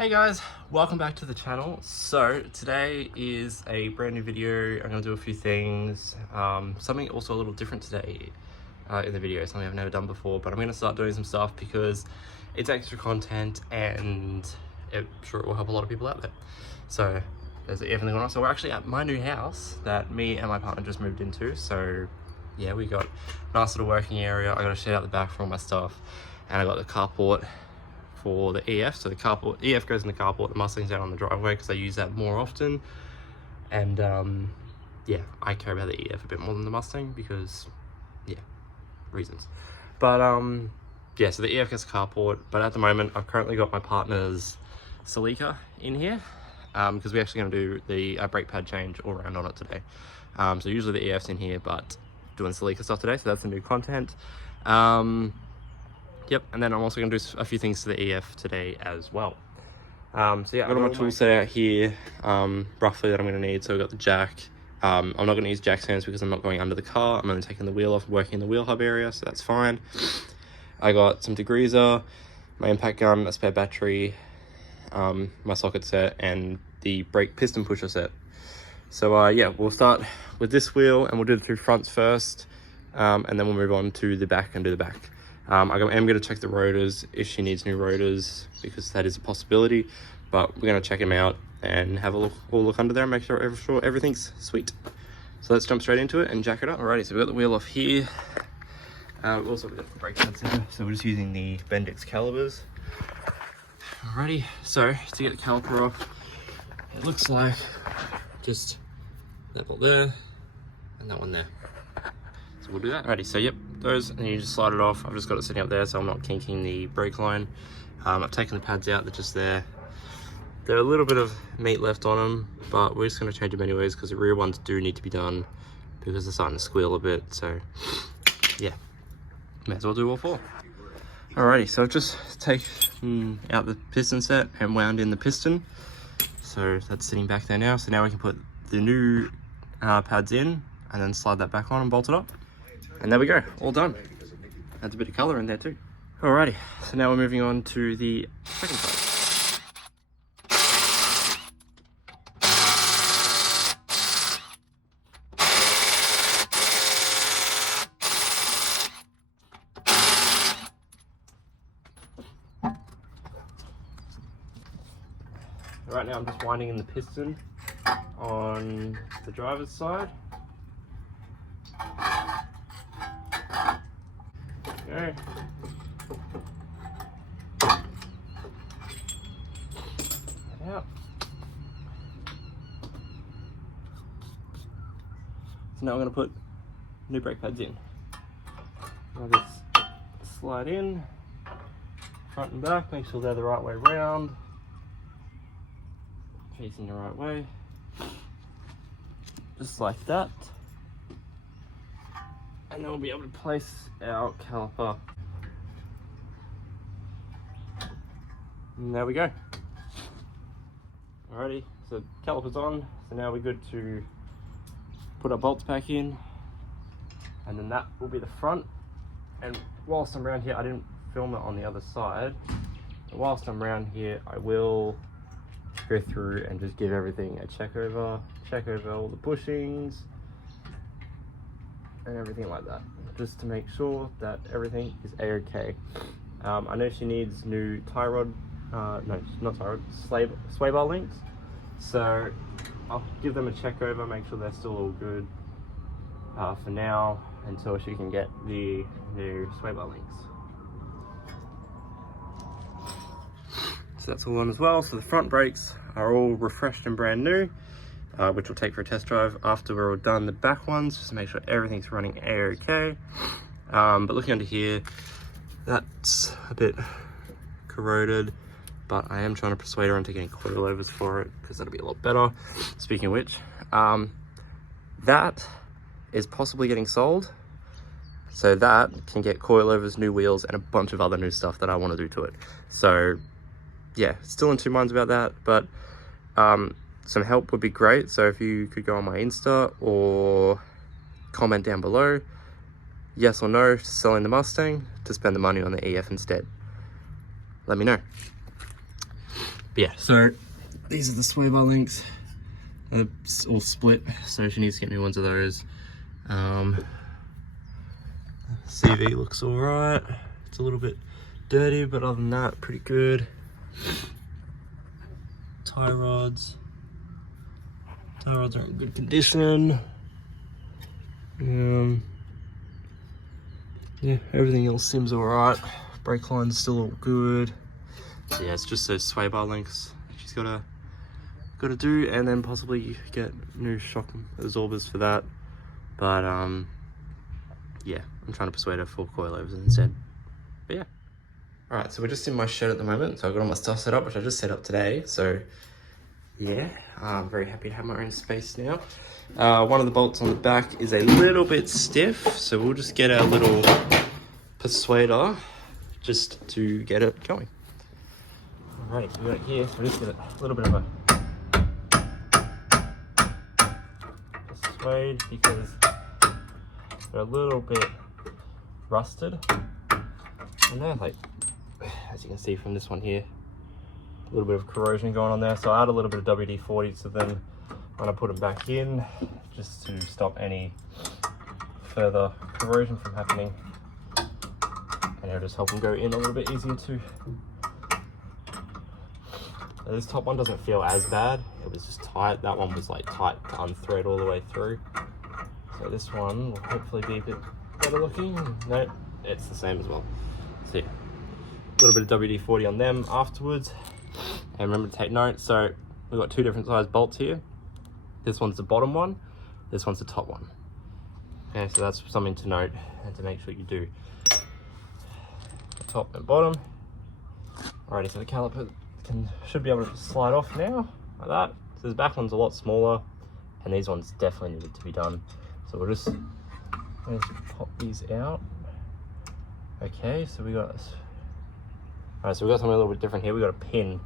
Hey guys, welcome back to the channel. So today is a brand new video. I'm gonna do a few things, something also a little different today in the video, something I've never done before, but I'm gonna start doing some stuff because it's extra content and I'm sure it will help a lot of people out there. So there's everything going on. So we're actually at my new house that me and my partner just moved into. So yeah, we got a nice little working area. I got a shed out the back for all my stuff, and I got the carport for the EF. So the carport, EF goes in the carport, the Mustang's out on the driveway because I use that more often. And yeah, I care about the EF a bit more than the Mustang because, yeah, reasons. But yeah, so the EF gets carport, but at the moment I've currently got my partner's Celica in here because we're actually going to do the brake pad change all around on it today. So usually the EF's in here, but doing Celica stuff today, so that's the new content. Yep, and then I'm also going to do a few things to the EF today as well. So yeah, I've got all my tools set out here, roughly that I'm going to need. So I've got the jack. I'm not going to use jack stands because I'm not going under the car. I'm only taking the wheel off, working in the wheel hub area, so that's fine. I got some degreaser, my impact gun, a spare battery, my socket set, and the brake piston pusher set. So yeah, we'll start with this wheel and we'll do the two fronts first, and then we'll move on to the back and do the back. I am going to check the rotors if she needs new rotors, because that is a possibility, but we're going to check them out and have a look under there and make sure everything's sweet. So let's jump straight into it and jack it up. Alrighty, so we've got the wheel off here. We've also got the brake pads here, so we're just using the Bendix Calibres. Alrighty, so to get the caliper off, it looks like just that bolt there and that one there. So we'll do that. Alrighty, so yep, those, and then you just slide it off. I've just got it sitting up there so I'm not kinking the brake line. I've taken the pads out, they're just there. There are a little bit of meat left on them, but we're just going to change them anyways because the rear ones do need to be done because they're starting to squeal a bit. So yeah, may as well do all four. Alrighty, so I've just taken out the piston set and wound in the piston. So that's sitting back there now. So now we can put the new pads in and then slide that back on and bolt it up. And there we go, all done. Adds a bit of color in there too. Alrighty, so now we're moving on to the second side. Right now I'm just winding in the piston on the driver's side. Okay. Out. So now we're going to put new brake pads in. Now just slide in, front and back, make sure they're the right way round, facing the right way, just like that. And then we'll be able to place our caliper. And there we go. Alrighty, so caliper's on. So now we're good to put our bolts back in. And then that will be the front. And whilst I'm around here, I didn't film it on the other side. But whilst I'm around here, I will go through and just give everything a check over all the bushings, and everything like that, just to make sure that everything is a-okay. I know she needs new tie rod, no, not tie rod, sway bar links, so I'll give them a check over, make sure they're still all good for now, until she can get the new sway bar links. So that's all on as well. So the front brakes are all refreshed and brand new, which we'll take for a test drive after we're all done the back ones, just to make sure everything's running a-okay. But looking under here, that's a bit corroded, but I am trying to persuade her into getting coilovers for it because that'll be a lot better. Speaking of which, that is possibly getting sold, so that can get coilovers, new wheels, and a bunch of other new stuff that I want to do to it. So yeah, still in two minds about that, but some help would be great. So if you could go on my Insta or comment down below, yes or no to selling the Mustang, to spend the money on the EF instead. Let me know. But yeah, so these are the sway bar links. They're all split, so she needs to get new ones of those. CV looks alright. It's a little bit dirty, but other than that, pretty good. Tie rods. Tie rods are in good condition. Yeah, everything else seems alright. Brake line's still all good. So yeah, it's just those sway bar links she's gotta do, and then possibly get new shock absorbers for that. But yeah, I'm trying to persuade her for coilovers instead. But yeah. Alright, so we're just in my shed at the moment. So I've got all my stuff set up, which I just set up today. So yeah, I'm very happy to have my own space now. One of the bolts on the back is a little bit stiff, so we'll just get our little persuader just to get it going. Alright, so we got it here, so we'll just get a little bit of a persuade because they're a little bit rusted. And they're like, as you can see from this one here, a little bit of corrosion going on there. So I add a little bit of WD-40 so then when I put them back in, just to stop any further corrosion from happening. And it'll just help them go in a little bit easier too. Now this top one doesn't feel as bad. It was just tight. That one was like tight to unthread all the way through. So this one will hopefully be a bit better looking. No, it's the same as well. So yeah, a little bit of WD-40 on them afterwards. And remember to take note, so we've got two different size bolts here. This one's the bottom one, this one's the top one. Okay, so that's something to note and to make sure you do. Top and bottom. Alrighty, so the caliper should be able to slide off now, like that. So this back one's a lot smaller, and these ones definitely needed to be done. So we'll just pop these out. Okay, so we got this. Alright, so we got something a little bit different here. We got a pin,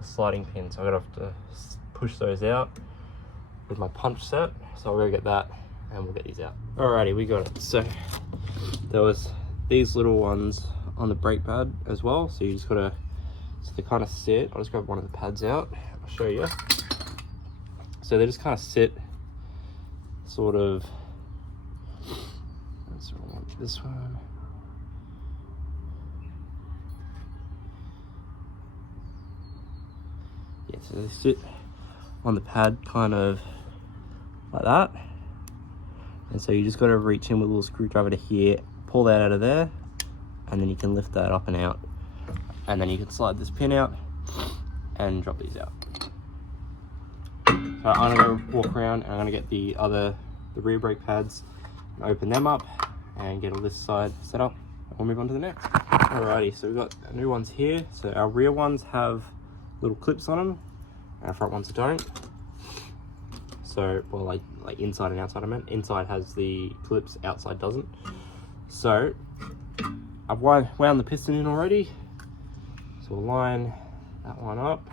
a sliding pin. So I'm gonna have to push those out with my punch set. So I'll go get that and we'll get these out. Alrighty, we got it. So there was these little ones on the brake pad as well. So you just gotta, so they kind of sit. I'll just grab one of the pads out. I'll show you. So they just kind of sit, sort of. That's what I want. This one. Yeah, so they sit on the pad kind of like that. And so you just got to reach in with a little screwdriver to here, pull that out of there, and then you can lift that up and out. And then you can slide this pin out and drop these out. So I'm gonna go walk around and I'm gonna get the rear brake pads and open them up and get all this side set up. And we'll move on to the next. Alrighty, so we've got new ones here. So our rear ones have little clips on them, and our front ones don't. So, well, like inside and outside I meant. Inside has the clips, outside doesn't. So I've wound the piston in already. So we'll line that one up.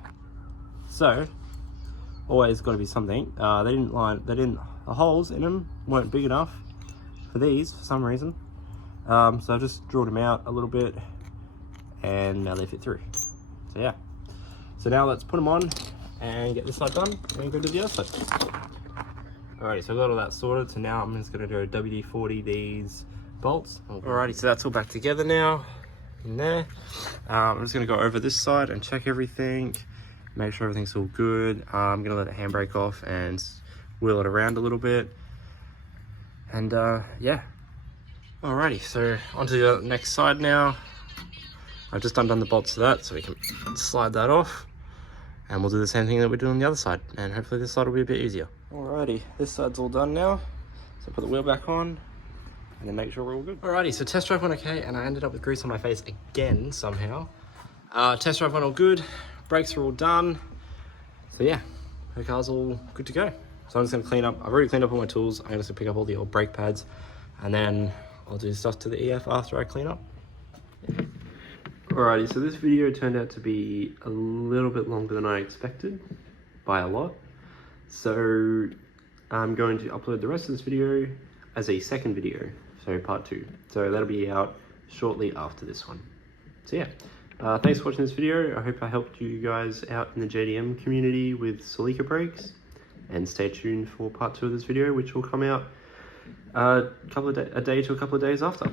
So always got to be something. The holes in them weren't big enough for these for some reason. So I just drilled them out a little bit, and now they fit through. So yeah. So now let's put them on and get this side done and go to the other side. Alrighty, so I've got all that sorted. So now I'm just going to go WD-40 these bolts. Alrighty, so that's all back together now in there. I'm just going to go over this side and check everything, make sure everything's all good. I'm going to let the handbrake off and wheel it around a little bit. And yeah. Alrighty, so onto the next side now. I've just undone the bolts to that so we can slide that off. And we'll do the same thing that we're doing on the other side. And hopefully this side will be a bit easier. Alrighty, this side's all done now. So put the wheel back on and then make sure we're all good. Alrighty, so test drive went okay and I ended up with grease on my face again somehow. Test drive went all good. Brakes are all done. So yeah, the car's all good to go. So I'm just gonna clean up. I've already cleaned up all my tools. I'm just gonna pick up all the old brake pads and then I'll do stuff to the EF after I clean up. Yeah. Alrighty, so this video turned out to be a little bit longer than I expected, by a lot. So I'm going to upload the rest of this video as a second video, so part 2. So that'll be out shortly after this one. So yeah, Thanks for watching this video. I hope I helped you guys out in the JDM community with Celica brakes. And stay tuned for part 2 of this video, which will come out a day to a couple of days after.